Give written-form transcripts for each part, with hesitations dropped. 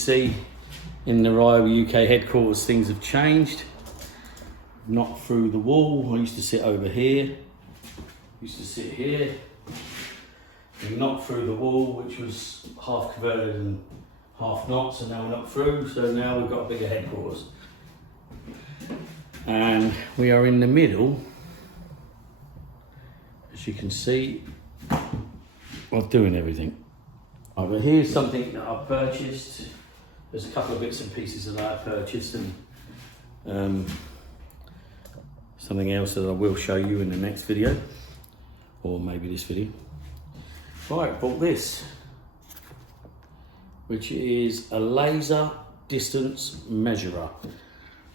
see, in the Ryobi UK headquarters, things have changed. Not through the wall. I used to sit over here. Used to sit here. We knocked through the wall, which was half converted and half not, so now we're not through, so now we've got a bigger headquarters. And we are in the middle, as you can see, of doing everything. Right, but here's something that I've purchased. There's a couple of bits and pieces that I purchased, and something else that I will show you in the next video, or maybe this video. Right, bought this, which is a laser distance measurer.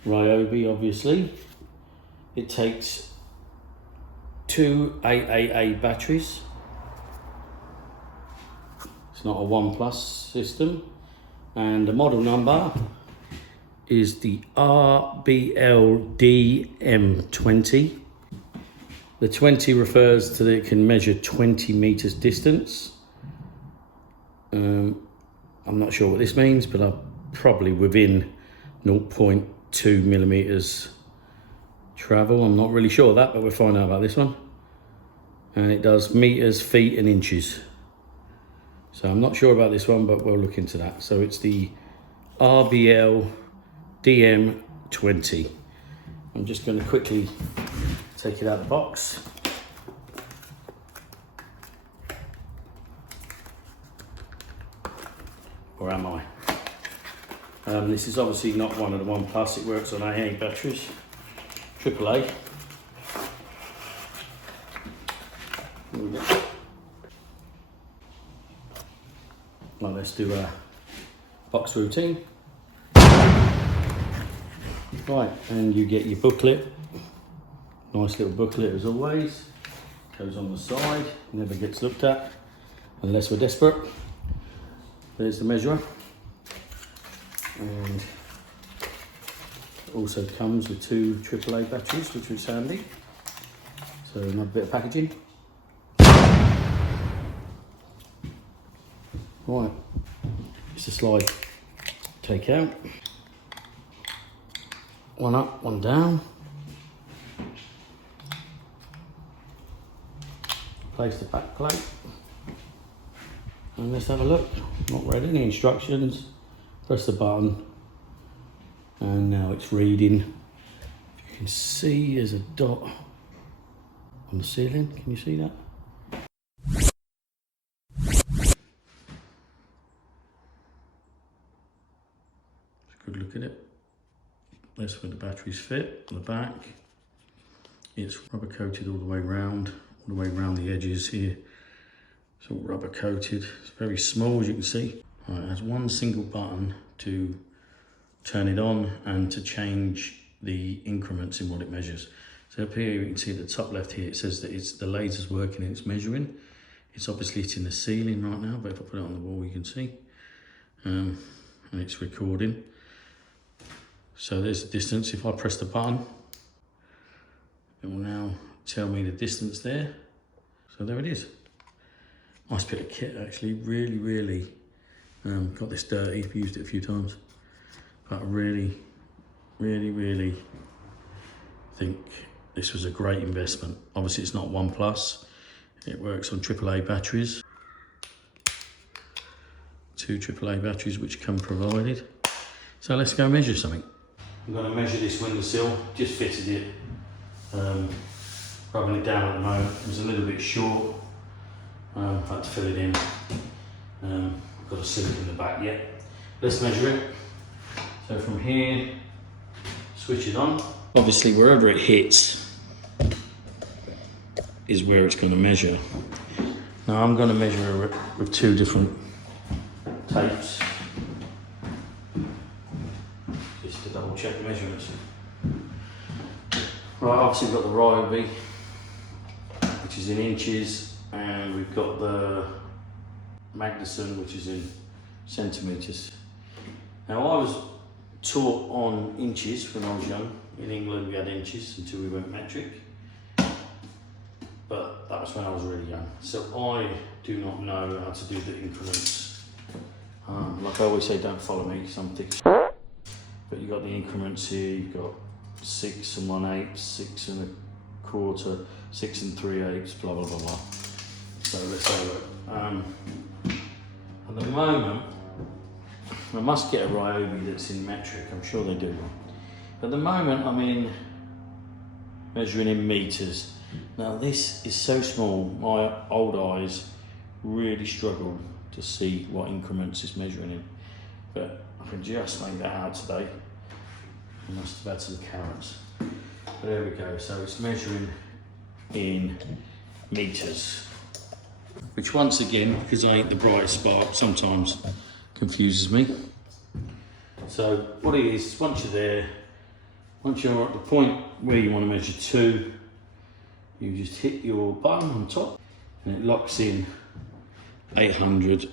Ryobi, obviously. It takes 2 AAA batteries. It's not a 1+ system. And the model number is the RBLDM20. The 20 refers to that it can measure 20 meters distance. I'm not sure what this means, but I'm probably within 0.2 millimeters travel. I'm not really sure of that, but we'll find out about this one. And it does meters, feet and inches. So I'm not sure about this one, but we'll look into that. So it's the RBLDM20. I'm just going to quickly take it out of the box. Or am I? This is obviously not one of the 1+, it works on AA batteries, AAA. Here we go. Well, let's do a box routine. Right, and you get your booklet. Nice little booklet as always. Goes on the side, never gets looked at unless we're desperate. There's the measurer. And it also comes with 2 AAA batteries, which is handy. So another bit of packaging. Right, just a slide take out. One up, one down. Place the back plate. And let's have a look. Not read any instructions. Press the button. And now it's reading. You can see there's a dot on the ceiling. Can you see that? Good look at it. That's where the batteries fit on the back. It's rubber coated all the way around the edges here. It's all rubber coated. It's very small, as you can see. Right, it has one single button to turn it on and to change the increments in what it measures. So up here you can see at the top left here, it says that the laser's working and it's measuring. It's obviously hitting the ceiling right now, but if I put it on the wall you can see. And it's recording. So there's the distance. If I press the button, it will now tell me the distance there. So there it is. Nice bit of kit actually, really got this dirty, I've used it a few times. But I really think this was a great investment. Obviously it's not 1+, it works on AAA batteries. 2 AAA batteries which come provided. So let's go measure something. I'm going to measure this windowsill, just fitted it, rubbing it down at the moment. It was a little bit short, I had to fill it in. I've got to seal it in the back yet. Let's measure it. So from here, switch it on. Obviously wherever it hits is where it's going to measure. Now I'm going to measure it with 2 different tapes. Just to double check the measurements. Right, obviously we've got the Ryobi, which is in inches, and we've got the Magnuson, which is in centimetres. Now I was taught on inches when I was young. In England we had inches until we went metric. But that was when I was really young. So I do not know how to do the increments Like I always say, don't follow me because I'm thick. But you've got the increments here, you've got 6 1/8, 6 1/4, 6 3/8, blah blah blah blah. So let's have a look. At the moment, I must get a Ryobi that's in metric, I'm sure they do. At the moment I'm measuring in meters. Now this is so small, my old eyes really struggle to see what increments it's measuring in. But I can just make that out today. I must have had some carrots. But there we go, so it's measuring in meters. Which once again, because I ain't the brightest spark, sometimes confuses me. So what it is, once you're there, once you're at the point where you want to measure 2, you just hit your button on top and it locks in 800,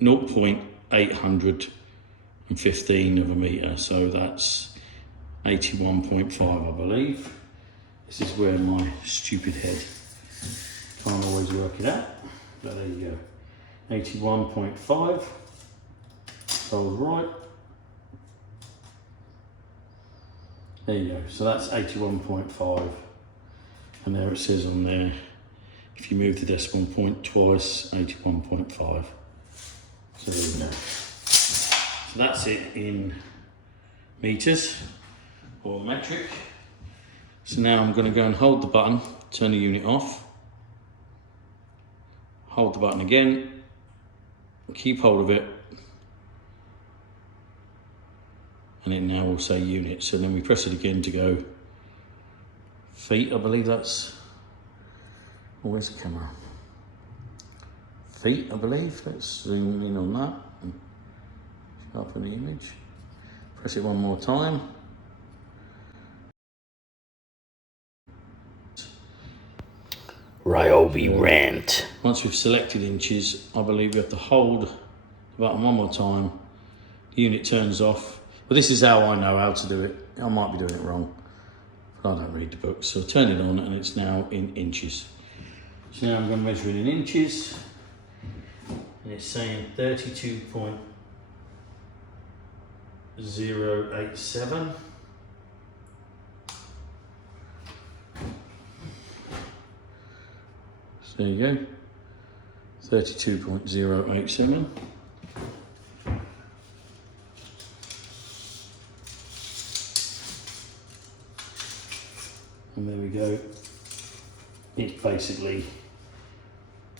0.815 of a metre, so that's 81.5 I believe. This is where my stupid head can't always work it out, but there you go, 81.5, so I was right. There you go, so that's 81.5, and there it says on there, if you move the decimal point twice, 81.5. So there you go. So that's it in meters or metric. So now I'm going to go and hold the button, turn the unit off, hold the button again, keep hold of it, and it now will say units. So then we press it again to go feet, I believe that's, where's the camera? Feet, I believe. Let's zoom in on that and sharpen the image. Press it one more time. Ryobi rant. Once we've selected inches, I believe we have to hold the button one more time. The unit turns off. But this is how I know how to do it. I might be doing it wrong, but I don't read the book. So turn it on and it's now in inches. So now I'm going to measure it in inches. And it's saying 32.087. So there you go, 32.087. And there we go, it's basically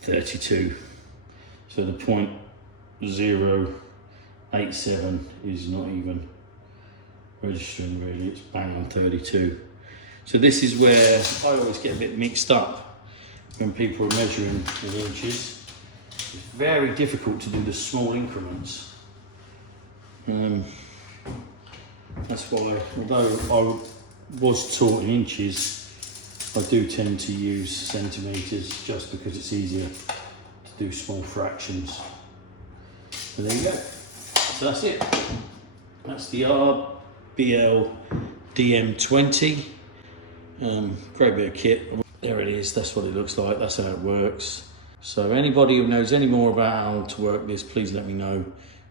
32. So the 0.087 is not even registering really, it's bang on 32. So this is where I always get a bit mixed up when people are measuring in inches. It's very difficult to do the small increments. That's why, although I was taught in inches, I do tend to use centimetres just because it's easier to do small fractions. So there you go. So that's it. That's the RBLDM20. Great bit of kit. There it is, that's what it looks like, that's how it works. So anybody who knows any more about how to work this, please let me know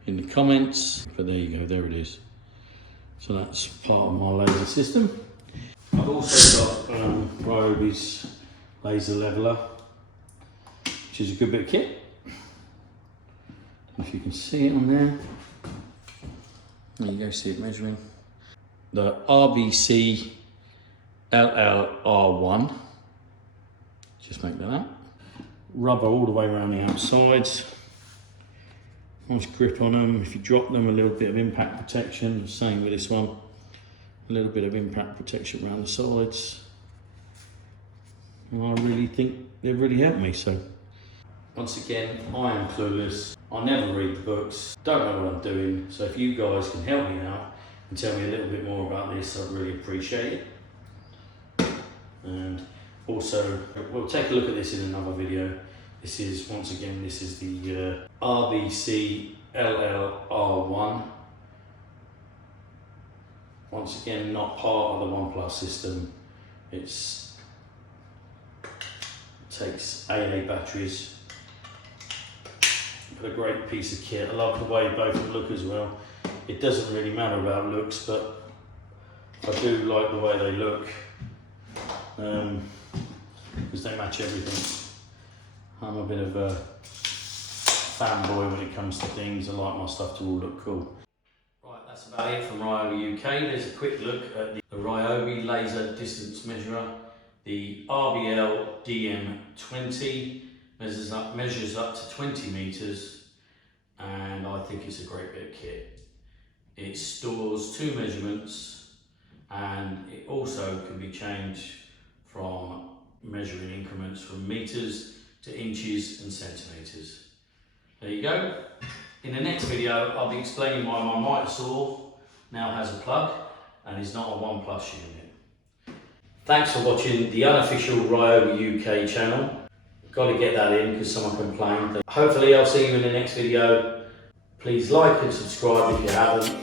in the comments. But there you go, there it is. So that's part of my laser system. I've also got Ryobi's laser leveler, which is a good bit of kit. If you can see it on there. There you go, see it measuring. The RBC LLR1. Just make that up. Rubber all the way around the outsides. Nice grip on them. If you drop them, a little bit of impact protection. Same with this one. A little bit of impact protection around the sides. And I really think they've really helped me. So once again, I am clueless. I never read the books. Don't know what I'm doing. So if you guys can help me out and tell me a little bit more about this, I'd really appreciate it. And also, we'll take a look at this in another video. This is, once again, this is the RBC LLR1. Once again, not part of the OnePlus system. It takes AA batteries, but a great piece of kit. I like the way both look as well. It doesn't really matter about looks, but I do like the way they look because they match everything. I'm a bit of a fanboy when it comes to things. I like my stuff to all look cool. Right, that's about it from Ryobi UK. There's a quick look at the Ryobi laser distance measurer. The RBLDM20 measures up to 20 meters, and I think it's a great bit of kit. It stores 2 measurements, and it also can be changed from measuring increments from meters to inches and centimeters. There you go. In the next video, I'll be explaining why my miter saw now has a plug and is not a 1+ unit. Thanks for watching the unofficial Ryobi UK channel. Got to get that in because someone complained. Hopefully I'll see you in the next video. Please like and subscribe if you haven't.